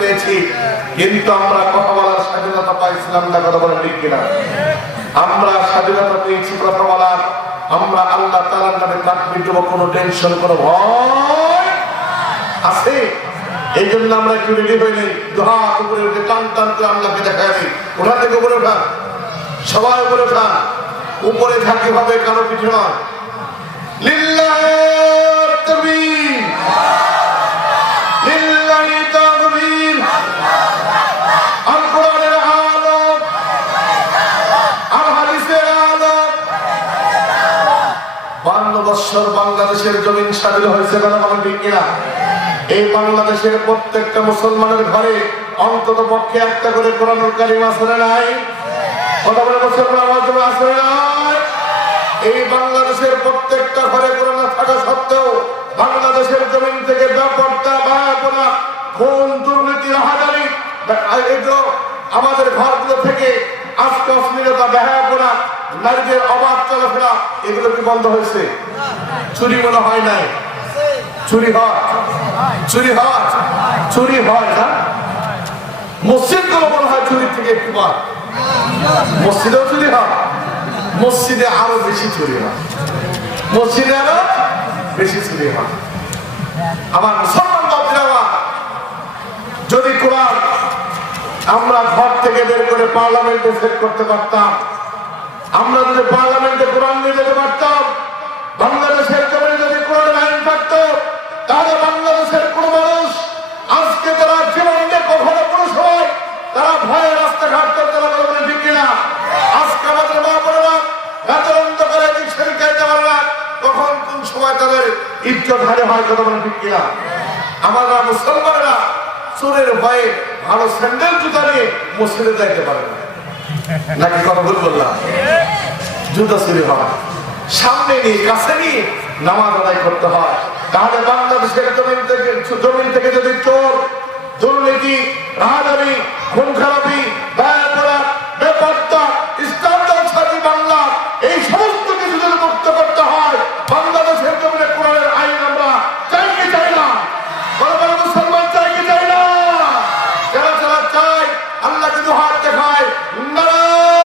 পেয়েছি, কিন্তু আমরা কথা বলার স্বাধীনতা পাইছিলাম না। কথা বলেন ঠিক কিনা? আমরা স্বাধীনতা পেয়েছি কথা বলার, আমরা আল্লাহ তাআলার নামে তাকবীর দেব, কোনো টেনশন, কোনো ভয় আছে? এই জন্য আমরা একটু রেডি হয়ে নেই, দুহাত উপরে উঠে টান টান করে আল্লাহকে দেখাই দিই। ওখান থেকে উপরে ওঠা, সবাই উপরে ওঠা। উপরে থাকি হবে, কারো পিঠে নয়। লিল্লাহি তাকবীর, লিল্লাহি তাকবীর। আল কোরআনের আলো, আল হাদিসের আলো। 52 বছর বাংলাদেশের জমিন স্বাধীন হয়েছে, কথা বলেন ঠিক কিনা? এই বাংলাদেশের প্রত্যেকটা মুসলমানের ঘরে অন্তত পক্ষে একটা করে কোরআনুল কারীম আছে না নাই? কথা বলে মুসলমান আছে না নাই? এই বাংলাদেশের প্রত্যেকটা ঘরে কোরআন থাকা সত্ত্বেও বাংলাদেশের জমিন থেকে ব্যাপারটা ভয়াবহ খুন, দুর্নীতি, রাহাজানি, আমাদের ঘরগুলো থেকে আজকে অশ্লীলতা, ভয়াবহ নারীদের অবাধ চলাফেরা, এগুলো কি বন্ধ হয়েছে? চুরি মনে হয় নাই? চুরি হয়, চুরি হয়, চুরি হয় না? মসজিদ গুলো মনে হয় চুরি থেকে একটু বার। মসজিদেও চুরি হয়, মসজিদে আরো বেশি চুরি হয়, মসজিদে আরো বেশি চুরি হয়। আমার মুসলমান বাবা, যদি কোরআন আমরা ঘর থেকে বের করে পার্লামেন্টে সেট করতে পারতাম, আমরা যদি পার্লামেন্টে কোরআন নিয়ে যেতে পারতাম, বাংলাদেশের জমিনে যদি কোরআনের আইন থাকতো, তাহলে বাংলাদেশের কোন মানুষ আজকে তারা জীবনে কখনো কোনো সময় তারা ভয়ে রাস্তাঘাট চলতে পারবে বলে ঠিক কিনা? আজকে আমাদের মা বোনেরা রাতের অন্ধকারে রিকশায় যাইতে পারে না, কখন কোন সময় তাদের ইজ্জত হারে হয়, কথা বলে ঠিক কিনা? আমরা মুসলমানেরা চোরের ভয়ে ভালো স্যান্ডেল জুতা নিয়ে মসজিদে যাইতে পারে না, নাকি কথা ভুল বললাম? জুতা চুরি হয়, সামনে নিয়ে কাছে নিয়ে নামাজ আদায় করতে হয়। তাহলে বাংলাদেশের জমিন থেকে যদি চোর, দুর্নীতি, রাহাজানি, খুন